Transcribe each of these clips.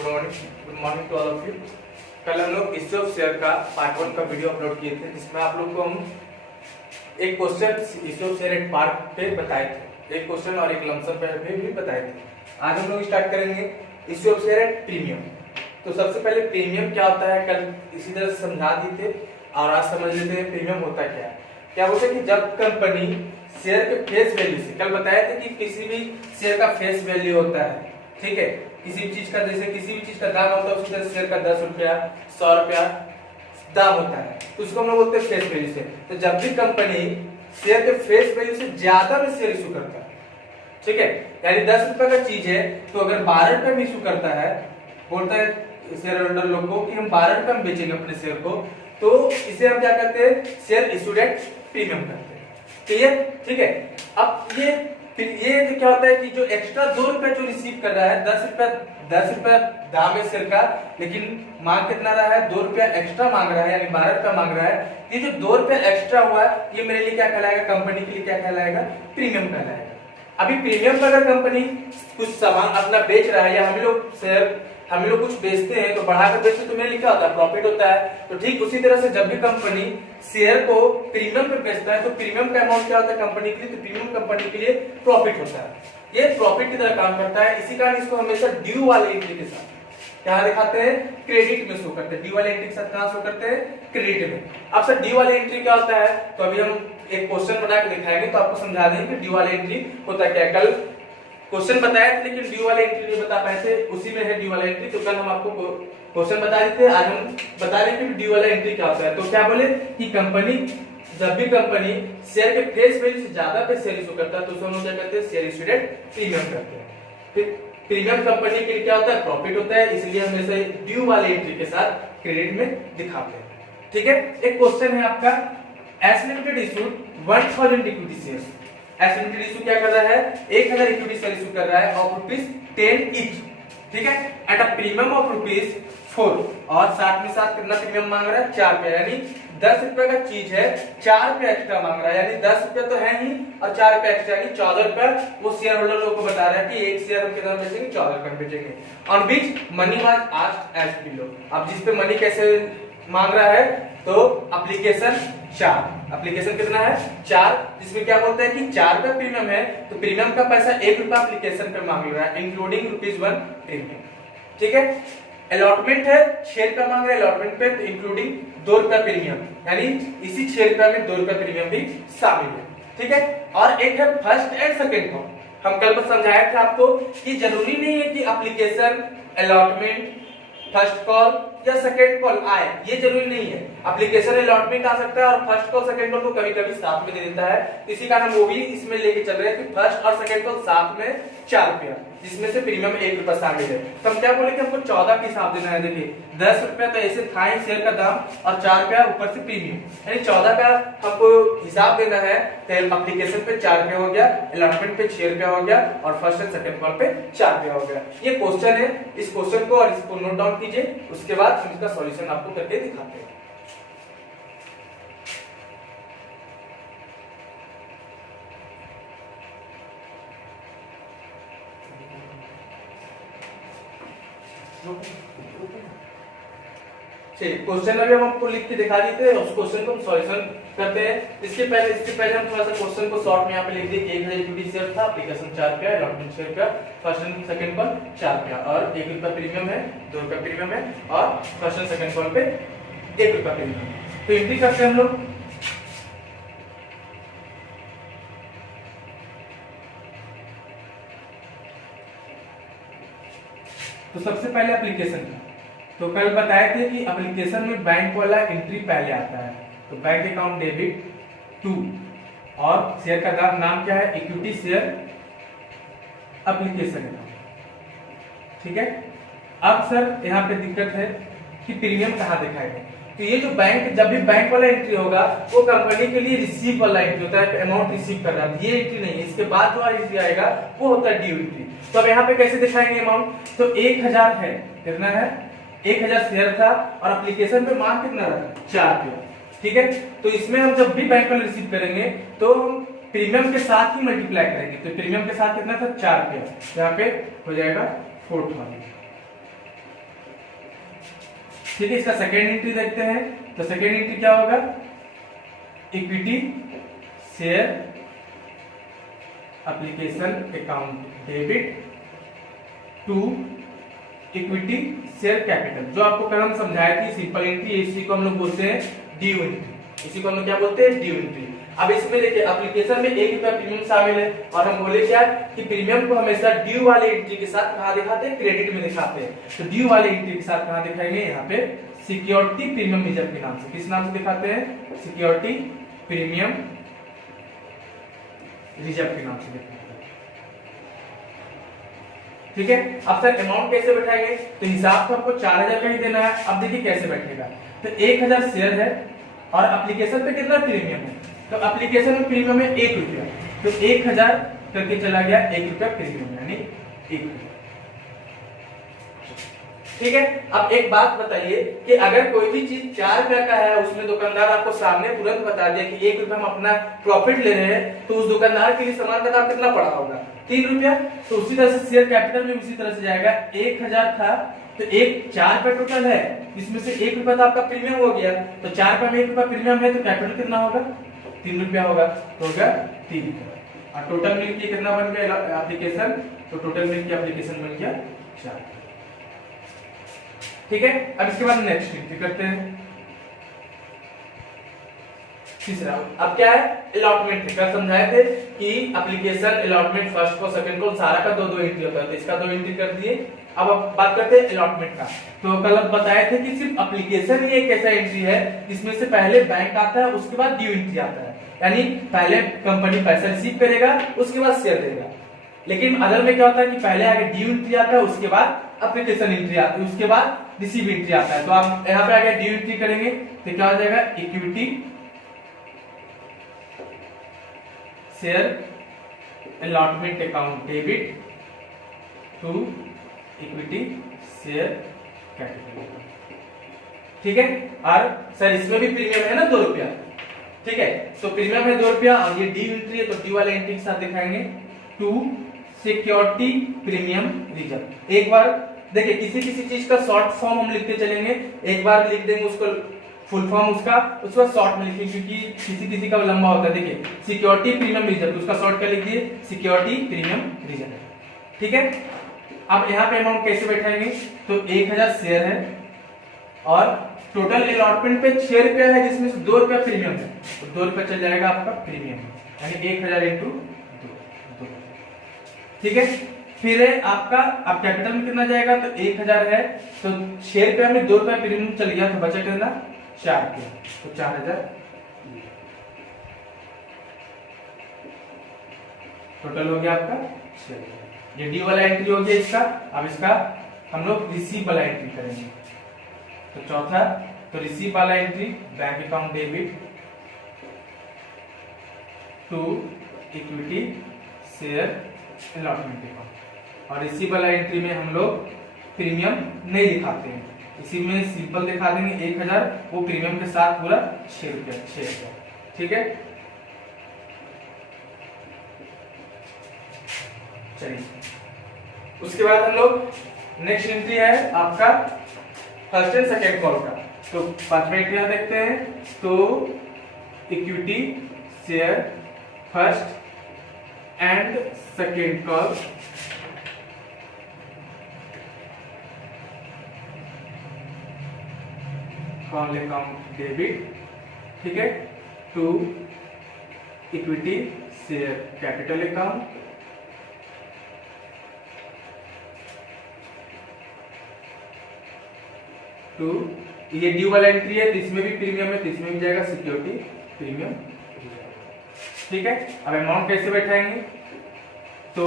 Good morning to all of you. कल हम लोग इश्यू ऑफ शेयर का पार्ट 1 का वीडियो अपलोड किए थे, जिसमें आप लोग को हम एक question issue of share eight part पे बताए थे, एक क्वेश्चन और एक लमसम पे भी बताए थे। आज हम लोग स्टार्ट करेंगे issue of share at premium. तो सबसे पहले प्रीमियम क्या होता है कल इसी तरह से समझा दिए थे, और आज समझ लेते हैं प्रीमियम होता क्या है। क्या होता है कि जब कंपनी शेयर के फेस वैल्यू से, कल बताया था कि किसी भी शेयर का फेस वैल्यू होता है, ठीक है, किसी भी चीज का, जैसे किसी भी चीज का दाम होता है उसी तरह शेयर का 10 रुपया 100 रुपया दाम होता है, तो उसको हम लोग बोलते हैं फेस वैल्यू से। तो जब भी कंपनी शेयर के फेस वैल्यू से ज्यादा में शेयर इशू करता है, ठीक है, यानी 10 रुपए का चीज है तो अगर 12 रुपए में इशू करता है, बोलता है शेयर होल्डर लोग को कि हम 12 रुपए में बेचेंगे अपने शेयर को, तो इसे हम क्या करते हैं, शेयर इशूड एट प्रीमियम करते हैं। क्लियर, ठीक है। अब ये तो क्या होता है कि जो एक्स्ट्रा 2 रुपए जो रिसीव कर रहा है, 10 रुपए दाम है शेयर का, लेकिन मांग कितना रहा है, 2 रुपया एक्स्ट्रा मांग रहा है, यानी 12 रुपया मांग रहा है। ये जो 2 रुपया एक्स्ट्रा हुआ है, ये मेरे लिए क्या कहलाएगा, कंपनी के लिए क्या कहलाएगा, प्रीमियम कहलाएगा। अभी प्रीमियम पर अगर कंपनी कुछ सामान अपना बेच रहा है, या हम लोग कुछ बेचते हैं तो बढ़ाकर बेचते तो मेरे लिए क्या होता है, प्रॉफिट होता है। तो ठीक उसी तरह से जब भी कंपनी शेयर को प्रीमियम पे बेचता है तो प्रीमियम का अमाउंट क्या होता है कंपनी के लिए, तो प्रीमियम कंपनी के लिए प्रॉफिट होता है। ये प्रॉफिट की तरह काम करता है, इसी कारण इसको हमेशा ड्यू वाले एंट्री के साथ क्या दिखाते हैं, क्रेडिट में शो करते हैं। ड्यू वाले एंट्री के साथ कहां शो करते हैं, क्रेडिट में। अब सर ड्यू वाले एंट्री क्या होता है, तो अभी हम एक क्वेश्चन बना के दिखाएंगे तो आपको समझा देंगे कि ड्यू वाले एंट्री होता क्या है। कल क्वेश्चन बताया था लेकिन ड्यू वाले एंट्री नहीं बता पाए थे, उसी में है ड्यू वाला एंट्री। तो कल हम आपको क्वेश्चन बता रहे थे, आज हम बता रहे हैं कि ड्यू वाला एंट्री क्या होता है। तो क्या बोले कि कंपनी जब भी कंपनी शेयर के फेस वैल्यू से ज्यादा पे शेयर इशू करता है तो उसको हम क्या कहते हैं, शेयर इशूड एट प्रीमियम करते हैं। फिर प्रीमियम कंपनी के लिए क्या होता है, प्रॉफिट होता है, इसलिए हम इसे ड्यू वाले एंट्री के साथ क्रेडिट में दिखाते हैं। ठीक है, एक क्वेश्चन है आपका, S limited issued 1000 equity shares. S limited issue क्या कर रहा है, 1000 इक्विटी शेयर इशू कर रहा है ऑफ ₹10 ईच, ठीक है, एट अ प्रीमियम ऑफ ₹4, और साथ में साथ कितना प्रीमियम मांग रहा है, 4 रुपया, यानी 10 रुपए का चीज है 4 रुपया एक्स्ट्रा मांग रहा है, यानी 10 रुपया तो है ही और 4 रुपया एक्स्ट्रा, यानी 14 रुपया वो शेयर होल्डर लोगों को बता रहा है कि एक शेयर हम कितना बेचेंगे, 14 रुपए बेचेंगे। On which money was asked as below. अब जिस पे मनी कैसे मांग रहा है, तो एप्लीकेशन 4, एप्लीकेशन कितना है 4, जिसमें क्या बोलता है कि 4 रुपया प्रीमियम है, तो प्रीमियम का पैसा 1 रुपया एप्लीकेशन पे मांग रहा है, इंक्लूडिंग ₹1 प्रीमियम, ठीक है। अलॉटमेंट है 6 रुपया मांग रहा है अलॉटमेंट पे, तो इंक्लूडिंग 2 रुपया प्रीमियम, यानी इसी 6 रुपया में 2 रुपया प्रीमियम भी शामिल है, ठीक है। और एक है फर्स्ट एंड सेकंड कॉल। हम कल पर समझाया था आपको कि जरूरी नहीं है कि एप्लीकेशन, अलॉटमेंट, फर्स्ट कॉल या सेकंड कॉल आए, ये जरूरी नहीं है। एप्लीकेशन अलॉटमेंट आ सकता है और फर्स्ट कॉल सेकंड कॉल को कभी-कभी साथ में दे देता है, इसी कारण हम वो भी इसमें लेके चल रहे हैं कि फर्स्ट और सेकंड कॉल साथ में 4 रुपया, जिसमें से प्रीमियम 1 रुपया शामिल है। तो हम क्या बोले कि हमको 14 के हिसाब देना है। देखिए 10 रुपया तो ऐसे था ही शेयर का दाम, और 4 रुपया ऊपर से प्रीमियम, यानी 14 का हमको हिसाब देना है। तो एप्लीकेशन पे 4 रुपया हो गया, अलॉटमेंट पे 6 रुपया हो गया, और फर्स्ट एंड सेकंड कॉल पे 4 रुपया हो गया। ये क्वेश्चन है, इस क्वेश्चन को और इसको नोट डाउन कीजिए, उसके बाद हम इसका सॉल्यूशन आपको करके दिखाते हैं। क्वेश्चन अभी हम आपको लिख के दिखा देते हैं, उस क्वेश्चन को हम सॉल्यूशन करते हैं। इसके पहले हम थोड़ा सा क्वेश्चन को शॉर्ट में यहाँ पे लिख दिए कि 1000 इक्विटी शेयर था, एप्लीकेशन 4 रुपया, अलॉटमेंट 6 रुपया, फर्स्ट एंड सेकंड कॉल 4 रुपया, और 1 रुपया प्रीमियम है, 2 रुपया प्रीमियम है, और फर्स्ट एंड सेकंड कॉल पे 1 रुपया प्रीमियम। तो एंट्री करते हैं हम लोग। तो सबसे पहले एप्लीकेशन का, तो कल बताए थे कि एप्लीकेशन में बैंक वाला एंट्री पहले आता है। तो बैंक अकाउंट डेबिट टू, और शेयर का नाम क्या है, इक्विटी शेयर एप्लीकेशन अकाउंट, ठीक है। अब सर यहाँ पे दिक्कत है कि प्रीमियम कहाँ दिखाएगा, तो ये जो बैंक, जब भी बैंक वाला एंट्री होगा वो कंपनी के लिए रिसीव वाला एंट्री होता है, अमाउंट रिसीव कर रहा है, ये एंट्री नहीं है। इसके बाद जो एंट्री आएगा वो होता है ड्यू एंट्री। तो अब यहाँ पे कैसे दिखाएंगे अमाउंट, तो 1000 है, कितना है, 1000 शेयर था, और एप्लीकेशन पे मांग कितना रहा, 4 रुपया, ठीक है। तो इसमें हम जब भी बैंक वाले रिसीव करेंगे तो हम प्रीमियम के साथ ही मल्टीप्लाई करेंगे, तो प्रीमियम के साथ कितना था, 4 रुपया, यहाँ पे हो जाएगा 4000, ठीक है, इसका सेकेंड एंट्री देखते हैं। तो सेकेंड एंट्री क्या होगा, equity share application account debit to equity share capital. जो आपको कल हम समझाया थी सिंपल एंट्री, इसी को हम लोग बोलते हैं ड्यू एंट्री, इसी को हम लोग क्या बोलते हैं, ड्यू एंट्री। अब इसमें देखिए एप्लीकेशन में 1 रुपया प्रीमियम शामिल है और हम बोले क्या कि प्रीमियम को हमेशा ड्यू वाले एंट्री के साथ कहां दिखाते हैं, क्रेडिट में दिखाते हैं। तो ड्यू वाले एंट्री के साथ कहां दिखाएंगे, यहाँ पे सिक्योरिटी प्रीमियम रिजर्व के नाम से। किस नाम से दिखाते हैं, सिक्योरिटी प्रीमियम रिजर्व के नाम से दिखाते हैं। ठीक है, अब सर अमाउंट कैसे बैठाएंगे, तो हिसाब तो आपको 4000 का ही देना है। अब देखिए कैसे बैठेगा, तो 1000 शेयर है और एप्लीकेशन पे कितना प्रीमियम है, तो एप्लीकेशन में प्रीमियम है 1 रुपया, तो 1000 करके चला गया 1 रुपया प्रीमियम, यानी 1 रुपया। ठीक है, अब एक बात बताइए कि अगर कोई भी चीज 4 रुपया का है, उसमें दुकानदार आपको सामने तुरंत बता दिया कि 1 रुपया हम अपना प्रॉफिट ले रहे हैं, तो उस दुकानदार के लिए सामान का दाम कितना पड़ा होगा, 3 रुपया। तो उसी तरह से शेयर कैपिटल में उसी तरह से जाएगा, 1000 था तो 4 रुपया टोटल है, इसमें से 1 रुपया तो आपका प्रीमियम हो गया, तो 4 रुपया में 1 रुपया प्रीमियम है, तो कैपिटल कितना होगा, 3 रुपया होगा, तो होगा 3 रुपया। और टोटल मिलके कितना बन गया एप्लीकेशन, तो टोटल मिलके एप्लीकेशन बन गया 4। ठीक है, अब इसके बाद नेक्स्ट एंट्री करते हैं, तीसरा। अब क्या है, अलॉटमेंट। कल समझाए थे कि एप्लीकेशन अलॉटमेंट फर्स्ट को सेकंड को सारा का 2-2 एंट्री होता है, तो इसका 2 एंट्री कर दिए। अब बात करते हैं अलॉटमेंट का। तो कल अब बताए थे कि सिर्फ एप्लीकेशन ही एक ऐसा एंट्री है जिसमें से पहले बैंक आता है, उसके बाद ड्यू एंट्री आता है, यानी पहले कंपनी पैसा रिसीव करेगा, उसके बाद शेयर देगा। लेकिन अदर में क्या होता है कि पहले आगे ड्यू एंट्री आता है, उसके बाद एप्लीकेशन एंट्री आती है, उसके बाद रिसीव एंट्री आता है। तो आप यहाँ पे आगे ड्यू एंट्री करेंगे तो क्या हो जाएगा, equity share allotment account debit to equity share capital. ठीक है, और सर इसमें भी प्रीमियम है ना 2 रुपया। ठीक है, तो प्रीमियम है 2 रुपया और ये ड्यू एंट्री है, तो ड्यू वाले एंट्री के साथ दिखाएंगे टू सिक्योरिटी प्रीमियम रिजर्व। एक बार देखिए किसी किसी चीज का शॉर्ट फॉर्म हम लिखते चलेंगे, एक बार लिख देंगे उसको फुल फॉर्म उसका, उसका शॉर्ट में लिखिए क्योंकि किसी किसी का लंबा होता है। देखिए सिक्योरिटी प्रीमियम रिजर्व, उसका शॉर्ट क्या लिख दिए, सिक्योरिटी प्रीमियम रिजर्व। ठीक है, अब यहाँ पे अमाउंट कैसे बैठाएंगे, तो 1000 शेयर है और टोटल अलॉटमेंट पे 6 रुपया है, जिसमें से 2 रुपया प्रीमियम है, तो 2 रुपया चल जाएगा आपका प्रीमियम, यानी 1000 इंटू 2। ठीक है, फिर है आपका, अब कैपिटल में कितना जाएगा, तो 1000 है, तो 6 रुपया में 2 रुपया प्रीमियम चल गया, तो बचा कितना 4 रुपया, तो 4000 टोटल हो गया आपका 6 रुपया। ये डी वाला एंट्री हो गया इसका। अब इसका हम लोग रिसीव वाला एंट्री करेंगे, तो चौथा, तो रिसीव वाला entry bank account debit to equity share allotment account. और रिसीव वाला एंट्री में हम लोग प्रीमियम नहीं दिखाते हैं, इसी में सिंपल दिखा देंगे 1000, वो प्रीमियम के साथ पूरा 6 रुपया। ठीक है, चलिए उसके बाद हम लोग नेक्स्ट एंट्री है आपका फर्स्ट एंड सेकेंड कॉल का। तो पांचवा एंट्री देखते हैं, तो equity share first and second call call account debit, ठीक है, to equity share capital account to, ये ड्यू वाला एंट्री है, तो इसमें भी प्रीमियम है, तो इसमें भी जाएगा सिक्योरिटी प्रीमियम। ठीक है, अब अमाउंट कैसे बैठाएंगे, तो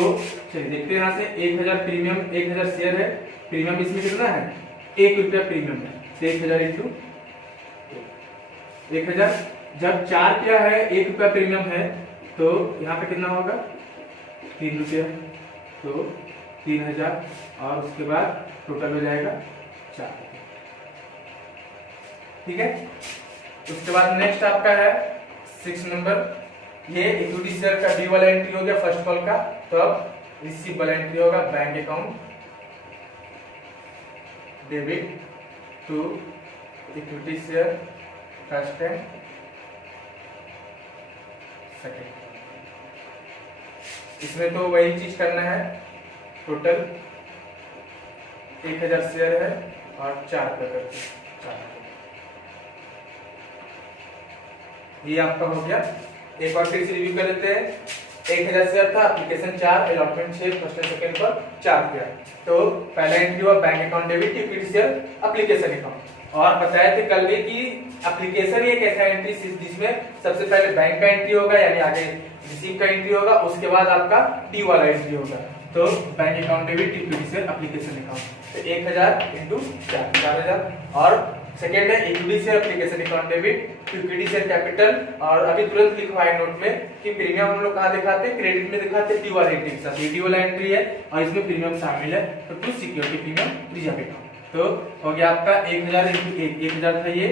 चलिए देखते हैं यहाँ से 1000 प्रीमियम, 1000 शेयर है, प्रीमियम इसमें कितना है 1 रुपया प्रीमियम है, 1000 इंटू 1000, जब 4 रुपया है 1 रुपया प्रीमियम है, तो यहाँ पे कितना होगा 3 रुपया, तो 3000 और उसके बाद टोटल हो जाएगा 4। ठीक है, उसके बाद नेक्स्ट आपका है 6 नंबर, ये इक्विटी शेयर का डी वाला एंट्री हो गया फर्स्ट कॉल का। तो अब रिसीव वाला एंट्री होगा bank account debit to equity share first and second. इसमें तो वही चीज करना है, टोटल 1000 शेयर है और 4 रुपये करके 4। ये आपका हो गया। एक और फिर से रिव्यू कर लेते हैं। 1000 शेयर था, application 4, allotment 6, first and second पर 4 रुपया। तो पहला एंट्री हुआ bank account debit, equity share, application account. और बताए थे कल भी कि एप्लीकेशन एक ऐसा एंट्री जिसमें सबसे पहले बैंक का एंट्री होगा, यानी आगे रिसीव का एंट्री होगा, उसके बाद आपका डी वाला एंट्री होगा। तो bank account debit, equity share, application account. तो 1000 इंटू 4, 4000। और सेकेंड है equity share, application account debit, equity share capital. और अभी तुरंत लिखवाए नोट में कि प्रीमियम हम लोग कहाँ दिखाते हैं, क्रेडिट में दिखाते हैं डी वाला एंट्री के साथ। डी वाला एंट्री है और इसमें प्रीमियम शामिल है, तो to security premium reserve account. तो हो गया आपका 1000 इंटू 1000 था ये,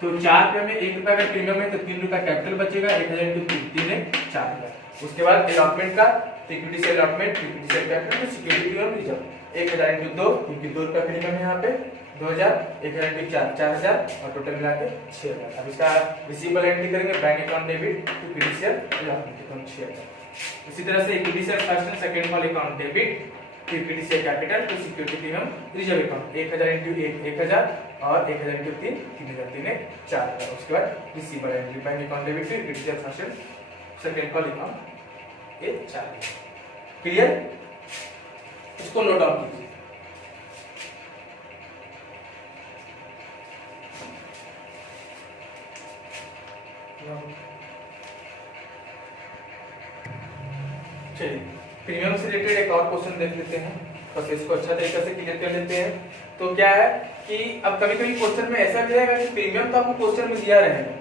तो 4 रुपये में 1 रुपया का प्रीमियम है तो 3 रुपया कैपिटल बचेगा। 1000 इंटू 3 है 4 रुपया। उसके बाद अलॉटमेंट का equity share allotment, equity share capital, तो सिक्योरिटी प्रीमियम रिजर्व। 1000 इंटू 2, क्योंकि 2 रुपया प्रीमियम है यहाँ पे, 2000, 1000 इंटू 4, 4000 और टोटल मिला के 6000। अब इसका रिसीवेबल एंट्री करेंगे, bank account debit, equity share allotment account 6000। इसी तरह से equity share first and second वाले account debit, equity share capital, तो security premium reserve account 1000 into 1000 और 1000 इंटू 3, 3000, 3 है 4000। उसके बाद receivable entry, bank account debit, equity share first and second वाले अकाउंट, ये 4000। क्लियर? इसको नोट डाउन कीजिए। चलिए प्रीमियम से रिलेटेड एक और क्वेश्चन देख लेते हैं, बस इसको अच्छा तरीके से क्लियर कर लेते हैं। तो क्या है कि अब कभी कभी क्वेश्चन में ऐसा भी रहेगा कि प्रीमियम तो आपको क्वेश्चन में दिया रहेगा,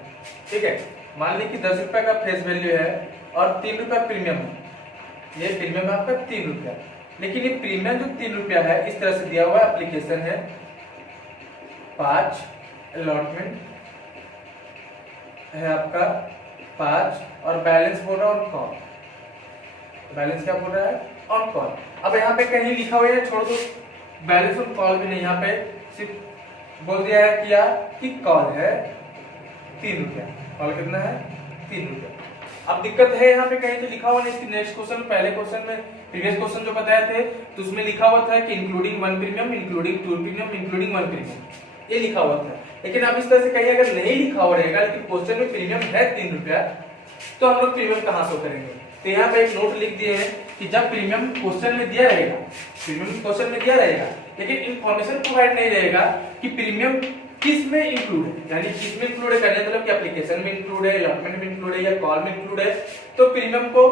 ठीक है। मान ली कि 10 रुपए का फेस वैल्यू है और 3 रुपया प्रीमियम है। ये प्रीमियम है आपका 3 रुपया, लेकिन ये प्रीमियम जो 3 रुपया है इस तरह से दिया हुआ है। एप्लीकेशन है 5, अलॉटमेंट है आपका 5 और बैलेंस बोल रहा है ऑन कॉल। बैलेंस क्या बोल रहा है? On call. अब यहाँ पे कहीं लिखा हुआ है, छोड़ दो, बैलेंस ऑन कॉल भी नहीं, यहाँ पे सिर्फ बोल दिया है क्या कि कॉल है 3 रुपया। कॉल कितना है? 3 रुपया। अब दिक्कत है यहाँ पे कहीं तो लिखा हुआ नहीं। इसकी नेक्स्ट क्वेश्चन, पहले क्वेश्चन में, प्रीवियस क्वेश्चन जो बताए थे तो उसमें लिखा हुआ था कि including 1 premium, including 2 premium, including 1 premium, ये लिखा हुआ था। लेकिन अब इस तरह से कहीं अगर नहीं लिखा हुआ रहेगा, लेकिन क्वेश्चन में प्रीमियम है 3 रुपया, तो हम लोग प्रीमियम कहाँ शो करेंगे? तो यहाँ पे एक नोट लिख दिए हैं कि जब प्रीमियम क्वेश्चन में दिया रहेगा, प्रीमियम क्वेश्चन में दिया रहेगा, लेकिन इंफॉर्मेशन प्रोवाइड नहीं रहेगा कि प्रीमियम किस में इंक्लूड है, यानी किस में इंक्लूड है, कहने मतलब कि एप्लीकेशन में इंक्लूड है, अलॉटमेंट में इंक्लूड है या कॉल में इंक्लूड है, तो प्रीमियम को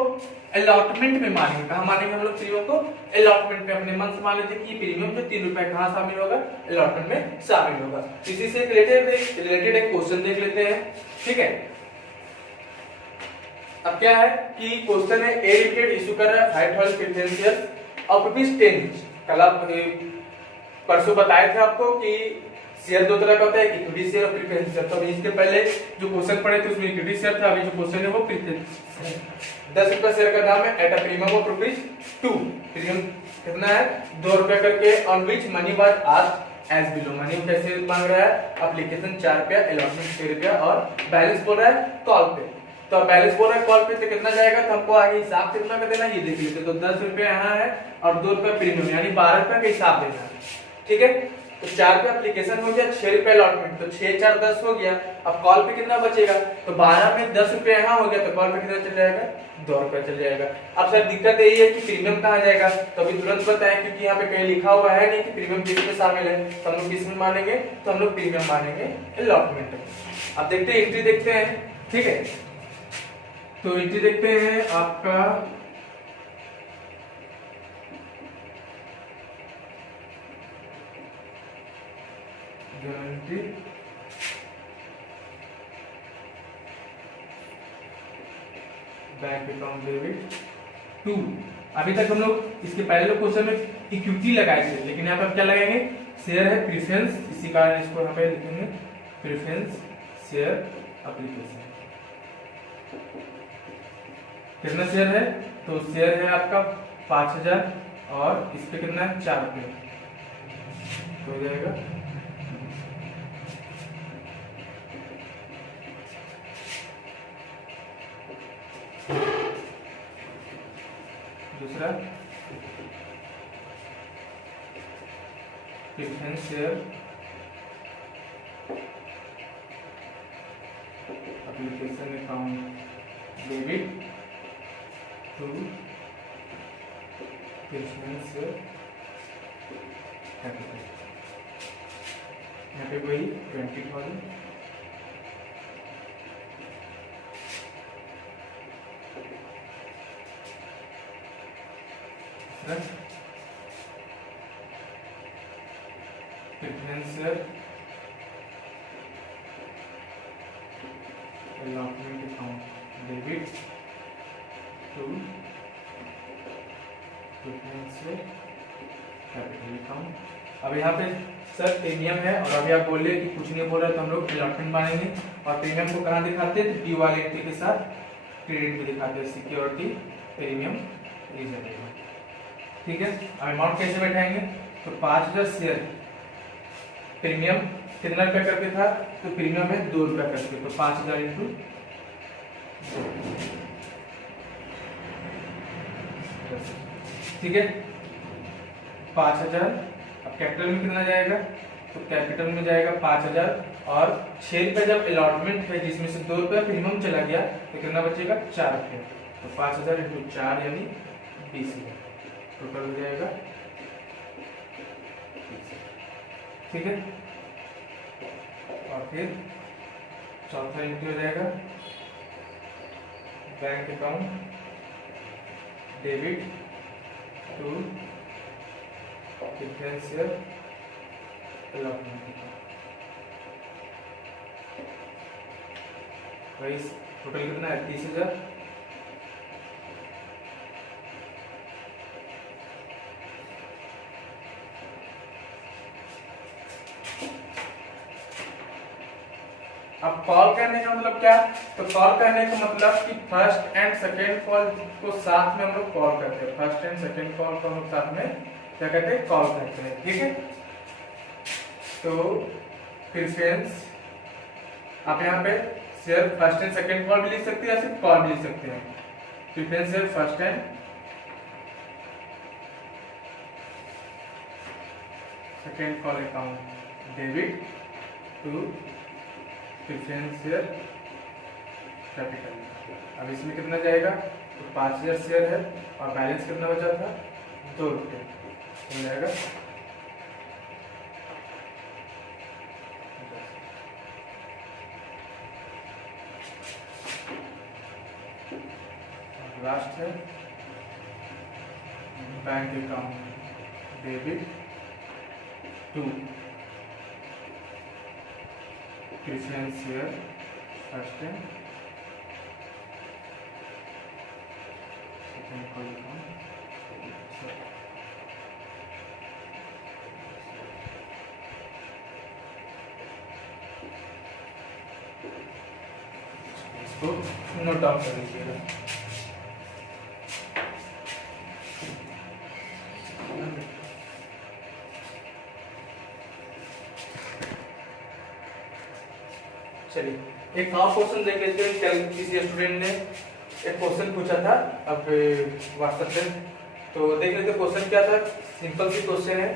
अलॉटमेंट में मानेंगे। कहाँ मानेंगे हम लोग प्रीमियम को? अलॉटमेंट में। अपने मन से मान लीजिए कि प्रीमियम जो 3 रुपया कहाँ शामिल होगा? अलॉटमेंट में शामिल होगा। इसी से रिलेटेड एक क्वेश्चन देख लेते हैं, ठीक है। अब क्या है कि क्वेश्चन है, ए लिमिटेड इशू कर रहा है 5000 प्रेफरेंस शेयर ऑफ ₹10। कल आप परसों बताए थे आपको कि शेयर 2 तरह का होता है, इक्विटी शेयर और प्रेफरेंस शेयर। तो इसके पहले जो क्वेश्चन पढ़े थे उसमें इक्विटी शेयर था, अभी जो क्वेश्चन है वो प्रेफरेंस। 10 रुपया शेयर का दाम है at a premium of ₹2। Premium कितना है? 2 रुपया करके, on which money was asked as below. Money कैसे मांग रहा है? एप्लीकेशन 4 रुपया, अलॉटमेंट 6 रुपया और बैलेंस बोल रहा है कॉल पे। तो बैलेंस बोल रहा है कॉल पे तो कितना जाएगा, तो हमको आगे हिसाब कितना का देना ये देख लेते। तो 10 रुपया यहाँ है और 2 रुपया प्रीमियम, यानी 12 रुपया का हिसाब देना है, ठीक है। तो 4 रुपया एप्लीकेशन हो गया, 6 रुपया अलॉटमेंट, तो 6 4 10 हो गया। अब कॉल पे कितना बचेगा? तो 12 में 10 रुपया यहाँ हो गया, तो कॉल पे कितना चल जाएगा? 2 रुपया चल जाएगा। अब सर दिक्कत यही है कि प्रीमियम कहाँ जाएगा, तो अभी तुरंत बताएं, क्योंकि यहाँ पे कहीं लिखा हुआ है नहीं कि प्रीमियम किस में शामिल है। तो हम लोग किस में मानेंगे? तो हम लोग प्रीमियम मानेंगे अलॉटमेंट। अब देखते हैं, एंट्री देखते हैं, ठीक है। तो एंट्री देखते हैं आपका गारंटी बैंक अकाउंट डेबिट 2। अभी तक हम लोग इसके पहले लोग क्वेश्चन में इक्विटी लगाए थे, लेकिन यहाँ पर क्या लगाएंगे? शेयर है प्रेफरेंस, इसी कारण इसको यहाँ पे लिखेंगे प्रेफरेंस शेयर एप्लीकेशन। कितना शेयर है? तो शेयर है आपका 5000 और इस पे कितना है? 4 रुपये, तो हो जाएगा दूसरा preference share application account debit to preference share capital. यहाँ पे वही 20,000 preference share allotment account debit to preference share capital account. अब यहाँ पे सर प्रीमियम है और अभी आप बोले कि कुछ नहीं बोल रहा तो हम लोग अलॉटमेंट मानेंगे और प्रीमियम को कहाँ दिखाते हैं तो डी वाले एंट्री के साथ क्रेडिट भी दिखाते हैं, सिक्योरिटी प्रीमियम रिजर्व। ठीक है, अब अमाउंट कैसे बैठाएंगे तो 5,000 शेयर प्रीमियम कितना रुपया करके था तो प्रीमियम है 2 रुपया करके, तो 5,000 इंटू 10। ठीक है, 5,000। अब कैपिटल में कितना जाएगा तो कैपिटल में जाएगा 5,000 और 6 रुपये जब अलॉटमेंट है जिसमें से 2 रुपया प्रीमियम चला गया तो कितना बचेगा 4 रुपये, तो 5,000 इंटू 4 यानी 20,000 टोटल हो जाएगा। ठीक है, और फिर चौथा एंट्री हो जाएगा bank account debit to preference share allotment. वही टोटल कितना है 30,000। अब कॉल करने का मतलब क्या, तो कॉल करने का मतलब कि फर्स्ट एंड सेकेंड कॉल को साथ में हम लोग कॉल करते हैं, फर्स्ट एंड सेकेंड कॉल को हम लोग साथ में क्या कहते हैं कॉल करते हैं। ठीक है, तो प्रेफरेंस आप यहाँ पे share first and second call भी लिख सकते हैं या सिर्फ कॉल भी लिख सकते हैं। Preference share first and second call account debit to preference share capital. अब इसमें कितना जाएगा तो 5,000 शेयर है और बैलेंस कितना बचा था 2 रुपये, हो जाएगा लास्ट है bank account debit to preference share first and second call account. इसको नोट डाउन कर लीजिएगा। चलिए एक और क्वेश्चन देख लेते हैं। कल किसी स्टूडेंट ने एक क्वेश्चन पूछा था अब व्हाट्सएप पे, तो देख लेते क्वेश्चन क्या था। सिंपल सी क्वेश्चन है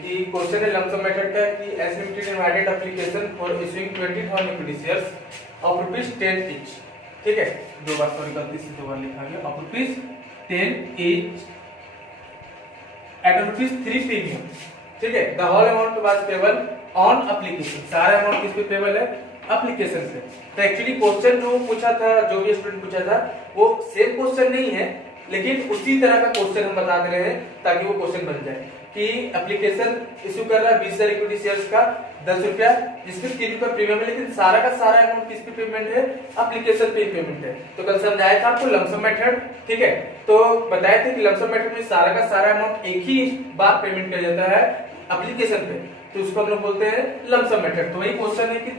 कि क्वेश्चन है लमसम मेथड का कि as limited invited application for issuing 20,000 equity shares of ₹10 each. ठीक है, 2 बार सॉरी गलती से 2 बार लिखा गया, ऑफ ₹10 ईच एट ₹3 प्रीमियम। ठीक है, the whole amount was payable on application. सारा अमाउंट किस पे पेबल है एप्लीकेशन से। तो एक्चुअली क्वेश्चन जो पूछा था, जो भी स्टूडेंट पूछा था वो सेम क्वेश्चन नहीं है, लेकिन उसी तरह का क्वेश्चन हम बता दे रहे हैं ताकि वो क्वेश्चन बन जाए कि एप्लीकेशन इशू कर रहा है 20,000 इक्विटी शेयर्स का 10 रुपया, जिसमें 3 रुपया प्रीमियम है, लेकिन सारा का सारा अमाउंट किस पे पेमेंट है एप्लीकेशन पे पेमेंट है। तो कल समझाया था आपको लमसम मेथड। ठीक है, तो बताया था कि लमसम मेथड में सारा का सारा अमाउंट एक ही बार पेमेंट किया जाता है एप्लीकेशन पे, तो उसको हम लोग बोलते हैं लमसम मेथड। तो वही क्वेश्चन है कि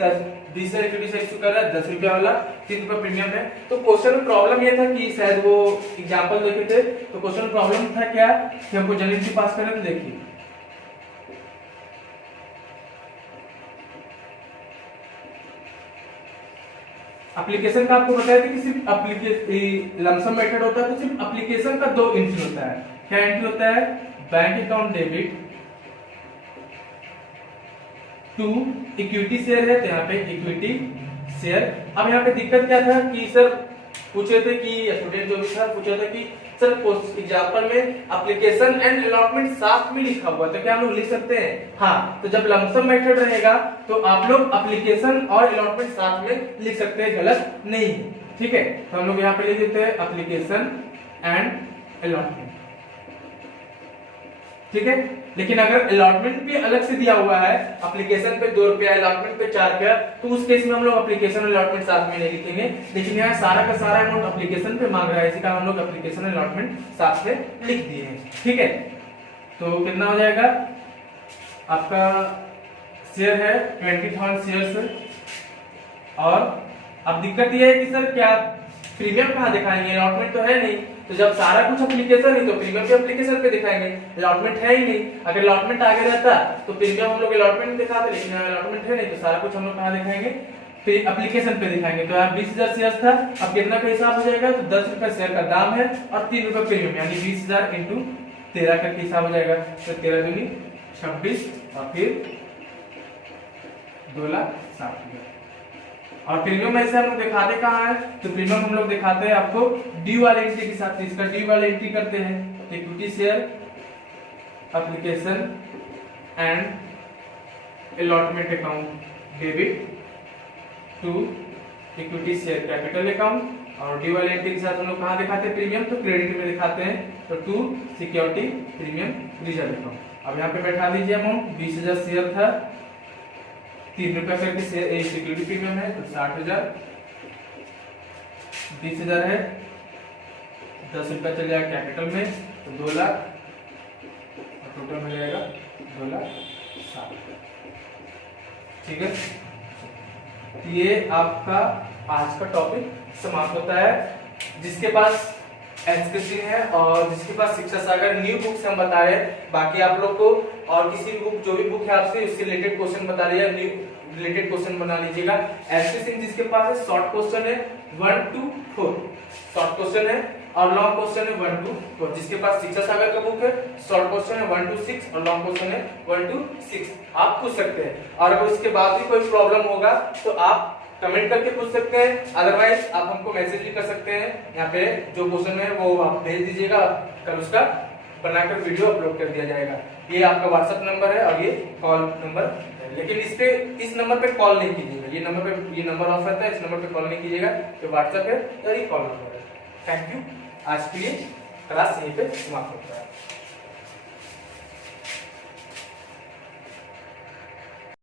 20,000 इक्विटी शेयर इशू कर रहा है 10 रुपया वाला, 3 रुपया प्रीमियम है। तो क्वेश्चन में प्रॉब्लम ये था कि शायद वो एग्जांपल देखे थे, तो क्वेश्चन में प्रॉब्लम था क्या कि हमको जनरल पास करना। तो देखिए एप्लीकेशन का आपको बताया था कि सिर्फ लमसम मेथड होता है तो सिर्फ एप्लीकेशन का 2 एंट्री होता है। क्या एंट्री होता है? Bank account debit to equity share है, तो यहाँ पे इक्विटी शेयर। अब यहाँ पे दिक्कत क्या था कि सर पूछे थे कि स्टूडेंट जो भी था पूछा था कि सर एग्जाम्पल में एप्लीकेशन एंड अलॉटमेंट साथ में लिखा हुआ तो क्या हम लोग लिख सकते हैं? हाँ, तो जब लमसम मेथड रहेगा तो आप लोग एप्लीकेशन और अलॉटमेंट साथ में लिख सकते हैं, गलत नहीं है। ठीक है, तो हम लोग यहाँ पे लिख देते हैं एप्लीकेशन एंड अलॉटमेंट। ठीक है, लेकिन अगर अलॉटमेंट भी अलग से दिया हुआ है, एप्लीकेशन पे 2 रुपया, अलॉटमेंट पे 4 रुपया, तो उस केस में हम लोग एप्लीकेशन अलॉटमेंट साथ में नहीं लिखेंगे। लेकिन यहाँ सारा का सारा अमाउंट एप्लीकेशन पे मांग रहा है, इसी का हम लोग एप्लीकेशन अलॉटमेंट साथ में लिख दिए हैं। ठीक है, तो कितना हो जाएगा? आपका शेयर है 20,000 शेयर। और अब दिक्कत यह है कि सर क्या प्रीमियम कहाँ दिखाएंगे? अलॉटमेंट तो है नहीं, तो जब सारा कुछ एप्लीकेशन है तो प्रीमियम भी एप्लीकेशन पे दिखाएंगे, अलॉटमेंट है ही नहीं। अगर अलॉटमेंट आगे रहता तो प्रीमियम हम लोग अलॉटमेंट दिखाते, लेकिन अलॉटमेंट है नहीं तो सारा कुछ हम लोग कहाँ दिखाएंगे? एप्लीकेशन पे दिखाएंगे। तो यहाँ 20,000 शेयर था, अब कितना का हिसाब हो जाएगा? तो 10 रुपए शेयर का दाम है और 3 रुपए प्रीमियम, यानी 20,000 इंटू 13 का हिसाब हो जाएगा। तो 13 दूनी 26 और फिर 2,60,000। और प्रीमियम ऐसे हम लोग दिखाते कहाँ है? तो प्रीमियम हम लोग दिखाते हैं आपको ड्यू वाले एंट्री के साथ। इसका ड्यू वाले एंट्री करते हैं, equity share, application and allotment account debit to equity share capital account. और ड्यू वाले एंट्री के साथ हम लोग कहाँ दिखाते हैं? प्रीमियम, तो क्रेडिट में दिखाते हैं, तो to security premium reserve account. अब यहाँ पे बैठा दीजिए अमाउंट, 20,000 शेयर था, 3 रुपया करके सिक्योरिटी प्रीमियम है, तो 60,000, 20,000 है, 10 रुपया चल जाएगा कैपिटल में, तो 2 लाख, और टोटल मिल जाएगा 2,60,000। ठीक है, ये आपका आज का टॉपिक समाप्त होता है। जिसके पास एजुकेशन है और जिसके पास शिक्षा सागर न्यू बुक से हम बता रहे हैं, बाकी आप लोग को और किसी भी बुक, जो भी बुक है आपसे उससे रिलेटेड क्वेश्चन बता लीजिएगा, न्यू रिलेटेड क्वेश्चन बना लीजिएगा। एजुकेशन जिसके पास है, शॉर्ट क्वेश्चन है 1 to 4, शॉर्ट क्वेश्चन है, और लॉन्ग क्वेश्चन है 1 to 4। जिसके पास शिक्षा सागर का बुक है, शॉर्ट क्वेश्चन है 1 to 6 और लॉन्ग क्वेश्चन है 1 to 6, आप पूछ सकते हैं। और अगर उसके बाद भी कोई प्रॉब्लम होगा तो आप कमेंट करके पूछ सकते हैं, अदरवाइज आप हमको मैसेज भी कर सकते हैं। यहाँ पे जो क्वेश्चन है वो आप भेज दीजिएगा, कल उसका बनाकर वीडियो अपलोड कर दिया जाएगा। ये आपका व्हाट्सएप नंबर है और ये कॉल नंबर है, लेकिन इस नंबर पे कॉल नहीं कीजिएगा। ये नंबर ऑफ रहता है, इस नंबर पे कॉल नहीं कीजिएगा। तो व्हाट्सएप है और ये कॉल नंबर है। थैंक यू, आज के लिए क्लास यहीं पे समाप्त होता है।